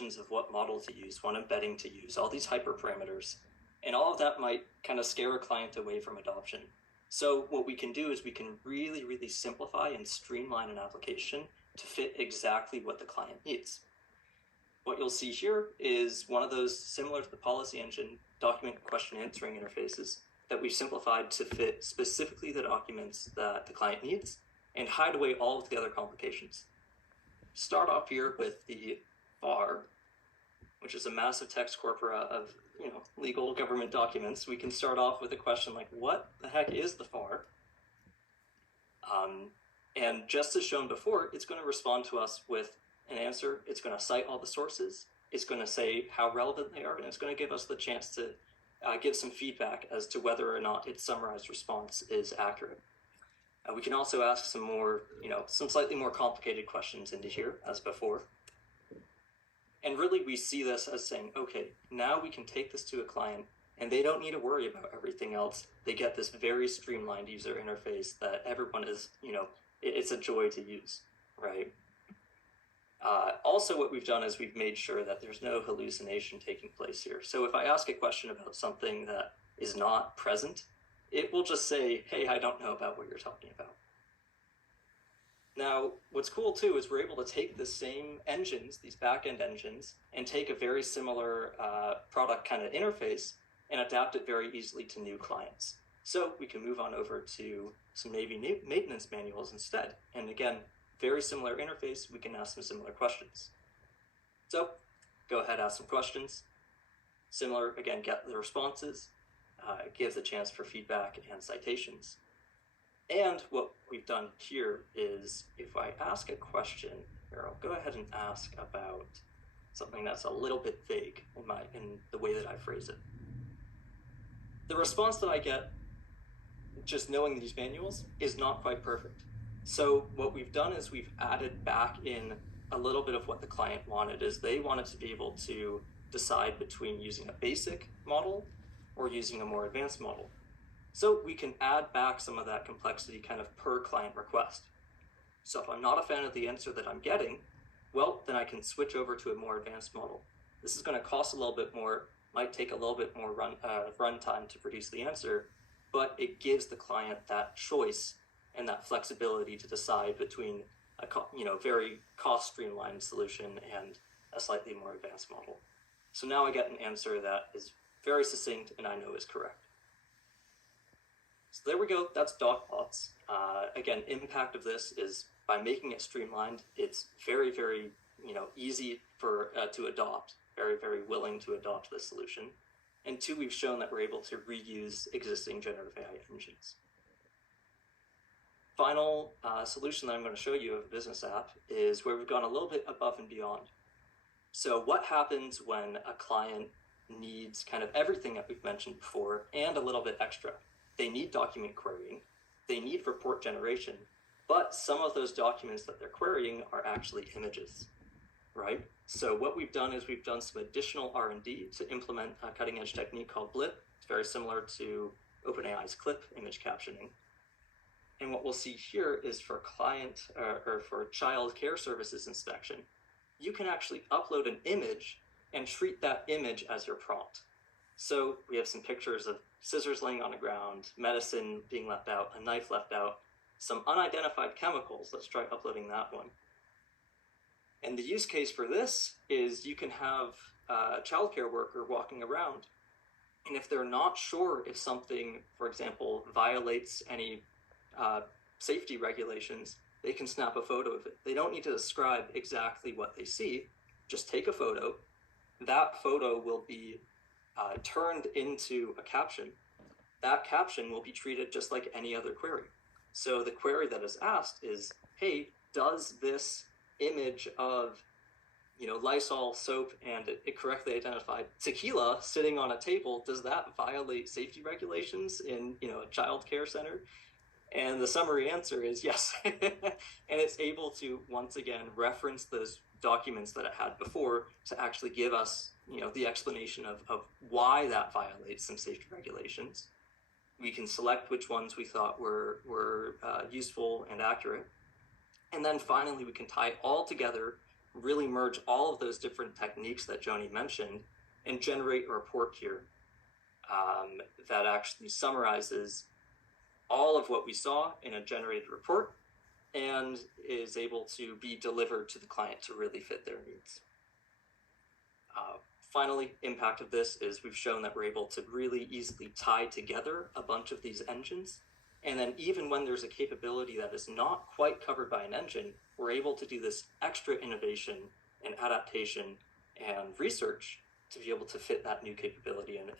of what model to use, what embedding to use, all these hyperparameters, and all of that might kind of scare a client away from adoption. So what we can do is we can really, really simplify and streamline an application to fit exactly what the client needs. What you'll see here is one of those, similar to the policy engine, document question answering interfaces that we've simplified to fit specifically the documents that the client needs and hide away all of the other complications. Start off here with the FAR, which is a massive text corpora of legal government documents. We can start off with a question like, what the heck is the FAR? And just as shown before, it's going to respond to us with an answer. It's going to cite all the sources. It's going to say how relevant they are, and it's going to give us the chance to give some feedback as to whether or not its summarized response is accurate. We can also ask some more, some slightly more complicated questions into here as before. And really we see this as saying, okay, now we can take this to a client and they don't need to worry about everything else. They get this very streamlined user interface that everyone is, it's a joy to use, right? Also what we've done is we've made sure that there's no hallucination taking place here. So if I ask a question about something that is not present, it will just say, hey, I don't know about what you're talking about. Now, what's cool too is we're able to take the same engines, these backend engines, and take a very similar product kind of interface and adapt it very easily to new clients. So we can move on over to some Navy maintenance manuals instead. And again, very similar interface, we can ask some similar questions. So go ahead, ask some questions. Similar, again, get the responses, give the chance for feedback and citations. And what we've done here is if I ask a question, here I'll go ahead and ask about something that's a little bit vague in the way that I phrase it. The response that I get, just knowing these manuals, is not quite perfect. So what we've done is we've added back in a little bit of what the client wanted, is they wanted to be able to decide between using a basic model or using a more advanced model. So we can add back some of that complexity kind of per client request. So if I'm not a fan of the answer that I'm getting, well, then I can switch over to a more advanced model. This is going to cost a little bit more, might take a little bit more run time to produce the answer, but it gives the client that choice and that flexibility to decide between a very cost streamlined solution and a slightly more advanced model. So now I get an answer that is very succinct and I know is correct. So there we go, that's DocPlots. Again, impact of this is by making it streamlined, it's very, very easy to adopt, very, very willing to adopt this solution. And two, we've shown that we're able to reuse existing generative AI engines. Final solution that I'm going to show you of a business app is where we've gone a little bit above and beyond. So what happens when a client needs kind of everything that we've mentioned before and a little bit extra? They need document querying, they need report generation, but some of those documents that they're querying are actually images, right? So what we've done is we've done some additional R&D to implement a cutting edge technique called Blip. It's very similar to OpenAI's Clip image captioning. And what we'll see here is for client or for child care services inspection, you can actually upload an image and treat that image as your prompt. So we have some pictures of scissors laying on the ground, medicine being left out, a knife left out, some unidentified chemicals. Let's try uploading that one. And the use case for this is you can have a childcare worker walking around, and if they're not sure if something, for example, violates any safety regulations, they can snap a photo of it. They don't need to describe exactly what they see, just take a photo. That photo will be turned into a caption. That caption will be treated just like any other query. So the query that is asked is, hey, does this image of Lysol soap and it correctly identified tequila sitting on a table, does that violate safety regulations in a child care center? And the summary answer is yes. And it's able to once again reference those documents that it had before to actually give us the explanation of why that violates some safety regulations. We can select which ones we thought were useful and accurate. And then finally, we can tie it all together really merge all of those different techniques that Joni mentioned and generate a report here that actually summarizes all of what we saw in a generated report and is able to be delivered to the client to really fit their needs. Finally, impact of this is we've shown that we're able to really easily tie together a bunch of these engines. And then even when there's a capability that is not quite covered by an engine, we're able to do this extra innovation and adaptation and research to be able to fit that new capability and